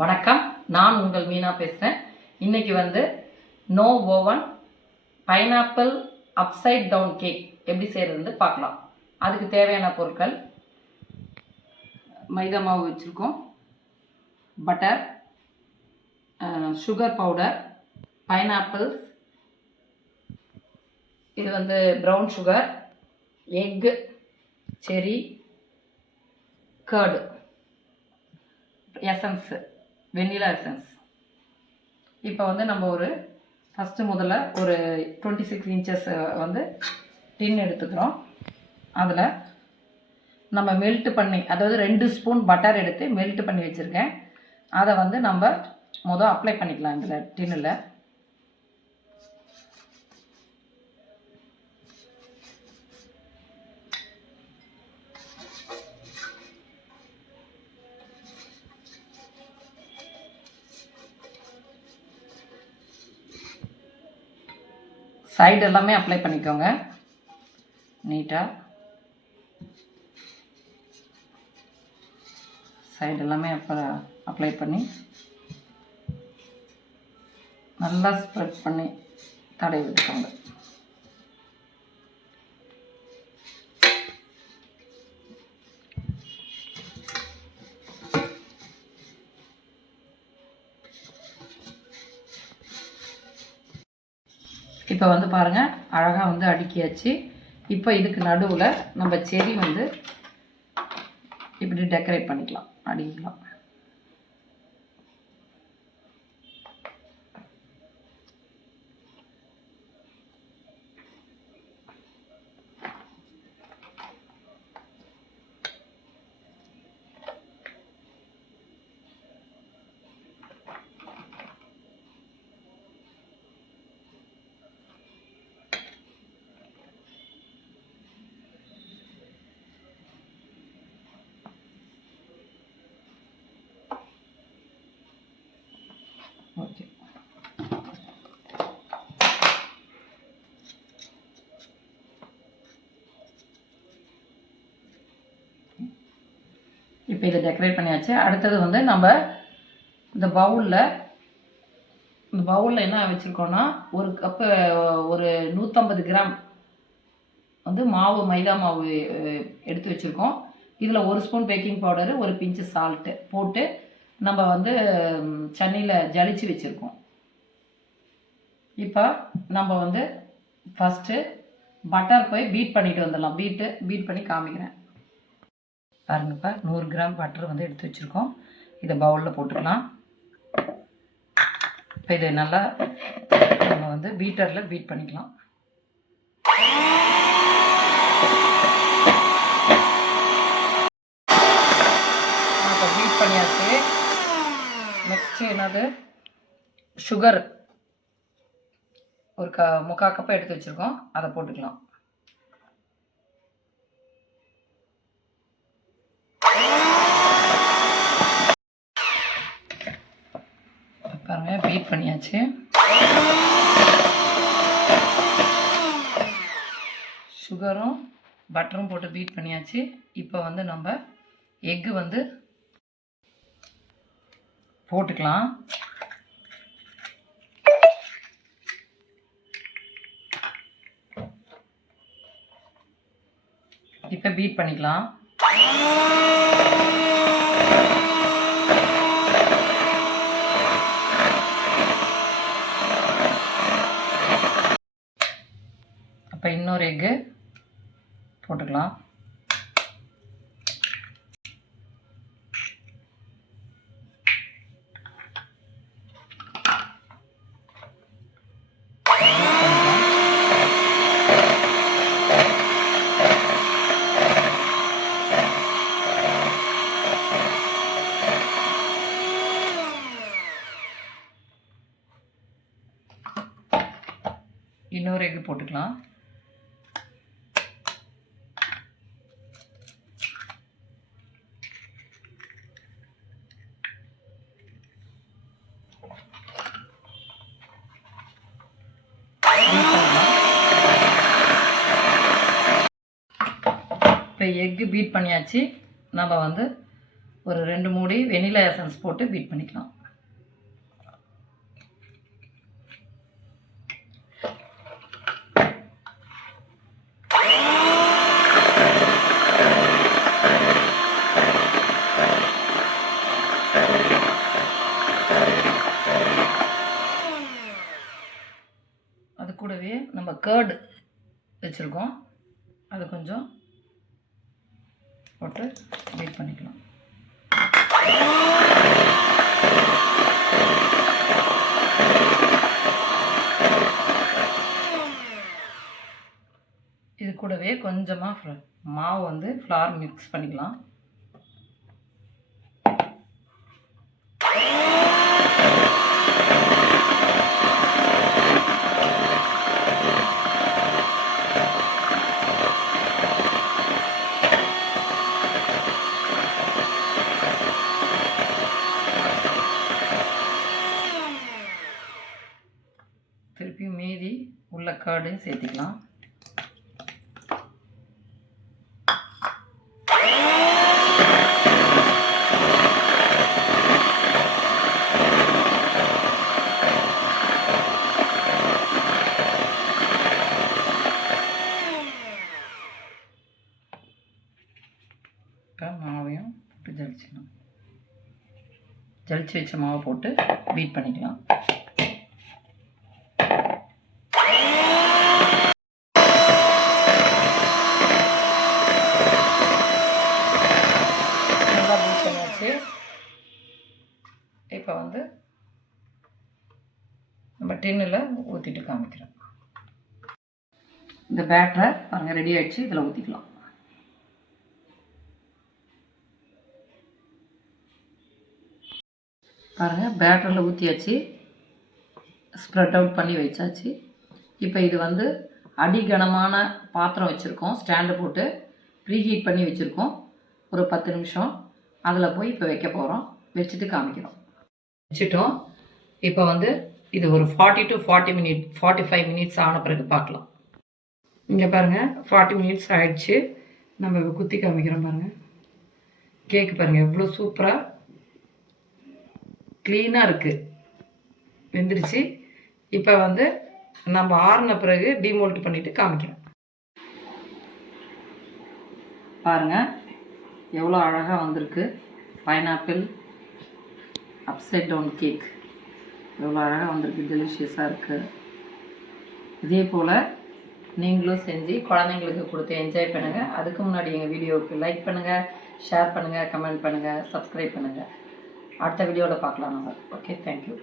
வணக்கம், நான் உங்கள் மீனா பேசுகிறேன். இன்றைக்கி no oven pineapple upside down cake எப்படி செய்கிறதுன்னு பார்க்கலாம். அதுக்கு தேவையான பொருட்கள்: மைதா மாவு வச்சுருக்கோம், பட்டர், சுகர் பவுடர், பைனாப்பிள்ஸ், இது brown sugar, egg, cherry, curd, essence, vanilla essence. இப்போ நம்ம முதல்ல ஒரு 26 இன்ச்சஸ் டின் எடுத்துக்கிறோம். அதில் நம்ம மெல்ட் பண்ணி, அதாவது 2 ஸ்பூன் பட்டர் எடுத்து மெல்ட் பண்ணி வச்சுருக்கேன். அதை நம்ம அப்ளை பண்ணிக்கலாம் இதில் டின்னில். சைடு எல்லாமே அப்ளை பண்ணிக்கோங்க நீட்டாக. சைடு எல்லாமே அப்ளை பண்ணி நல்லா ஸ்ப்ரெட் பண்ணி தடவி விட்டுக்கோங்க. இப்போ பாருங்கள், அழகாக அடுக்கியாச்சு. இப்போ இதுக்கு நடுவில் நம்ம செரி இப்படி டெக்கரேட் பண்ணிக்கலாம், அடிக்கலாம். ஓகே, இப்போ இதை டெக்கரேட் பண்ணியாச்சு. அடுத்தது நம்ம இந்த பவுலில் என்ன வச்சுருக்கோன்னா, ஒரு கப்பு, ஒரு 150 கிராம் மாவு, மைதா மாவு எடுத்து வச்சுருக்கோம். இதில் 1 ஸ்பூன் பேக்கிங் பவுடரு, ஒரு பிஞ்சு சால்ட்டு போட்டு நம்ம சன்னியில் ஜலிச்சு வச்சுருக்கோம். இப்போ நம்ம ஃபஸ்ட்டு பட்டர் போய் பீட் பண்ணிட்டு வந்துடலாம். பீட் பண்ணி காமிக்கிறேன். பாருங்கப்பா, 100 கிராம் பட்டர் எடுத்து வச்சுருக்கோம். இதை பவுலில் போட்டுக்கலாம். இப்போ இதை நல்லா நம்ம பீட்டரில் பீட் பண்ணிக்கலாம். இப்போ பீட் பண்ணியாச்சு. நெக்ஸ்ட்டு என்னது, சுகர் ஒரு 3/4 கப் எடுத்து வச்சுருக்கோம். அதை போட்டுக்கலாம். பாருங்கள், பீட் பண்ணியாச்சு. சுகரும் பட்டரும் போட்டு பீட் பண்ணியாச்சு. இப்போ நம்ம எக்கு போட்டுக்கலாம். இப்போ பீட் பண்ணிக்கலாம். அப்போ இன்னொரு எக்கு போட்டுக்கலாம். இன்னொரு எக்கு போட்டுக்கலாம். இப்போ எக்கு பீட் பண்ணியாச்சு. நம்ம ஒரு 2 மூடி வெனிலா எசன்ஸ் போட்டு பீட் பண்ணிக்கலாம். அது கூடவே நம்ம கர்டு வச்சுருக்கோம், அது கொஞ்சம் போட்டு பீட் பண்ணிக்கலாம். இது கூடவே கொஞ்சமாக மாவு வந்து ஃப்ளார் மிக்ஸ் பண்ணிக்கலாம். திருப்பி மீதி உள்ள கர்டையும் சேர்த்திக்கலாம். மாவையும் போட்டு ஜலிச்சிக்கலாம். ஜலிச்சு வச்ச மாவை போட்டு பீட் பண்ணிக்கலாம். நல்லா பீட் பண்ணியாச்சு. இப்போ வந்து நம்ம டின்னில் ஊற்றிட்டு காமிக்கிறோம். இந்த பேட்டரை பாருங்கள் ரெடி ஆகிடுச்சு. இதில் ஊற்றிக்கலாம். பாருங்கள் பேட்டரில் ஊற்றியாச்சு, ஸ்ப்ரெட் அவுட் பண்ணி வச்சாச்சு. இப்போ இது வந்து அடிகனமான பாத்திரம் வச்சுருக்கோம், ஸ்டாண்டு போட்டு ப்ரீஹீட் பண்ணி வச்சுருக்கோம். ஒரு 10 நிமிஷம் அதில் போய் இப்போ வைக்க போகிறோம். வச்சுட்டு காமிக்கிறோம். வச்சுட்டோம். இப்போ வந்து இது ஒரு 40 to 45 மினிட்ஸ் ஆன பிறகு பார்க்கலாம். இங்கே பாருங்கள் 40 மினிட்ஸ் ஆகிடுச்சு. நம்ம குத்தி காமிக்கிறோம். பாருங்கள் கேக்கு பாருங்கள் எவ்வளோ சூப்பராக க்ளீனாக இருக்குது, வெந்துருச்சு. இப்போ வந்து நம்ம ஆறின பிறகு டிமோல்ட் பண்ணிவிட்டு காமிக்கிறோம். பாருங்கள் எவ்வளோ அழகாக வந்திருக்கு. பைனாப்பிள் அப்சைட் டவுன் கேக் எவ்வளோ அழகாக வந்திருக்கு, டெலிஷியஸாக இருக்குது. இதே போல் நீங்களும் செஞ்சு குழந்தைங்களுக்கு கொடுத்து என்ஜாய் பண்ணுங்கள். அதுக்கு முன்னாடி எங்கள் வீடியோவுக்கு லைக் பண்ணுங்கள், ஷேர் பண்ணுங்கள், கமெண்ட் பண்ணுங்கள், சப்ஸ்கிரைப் பண்ணுங்கள். அடுத்த வீடியோவில் பார்க்கலாம் நம்ம. Okay, thank you.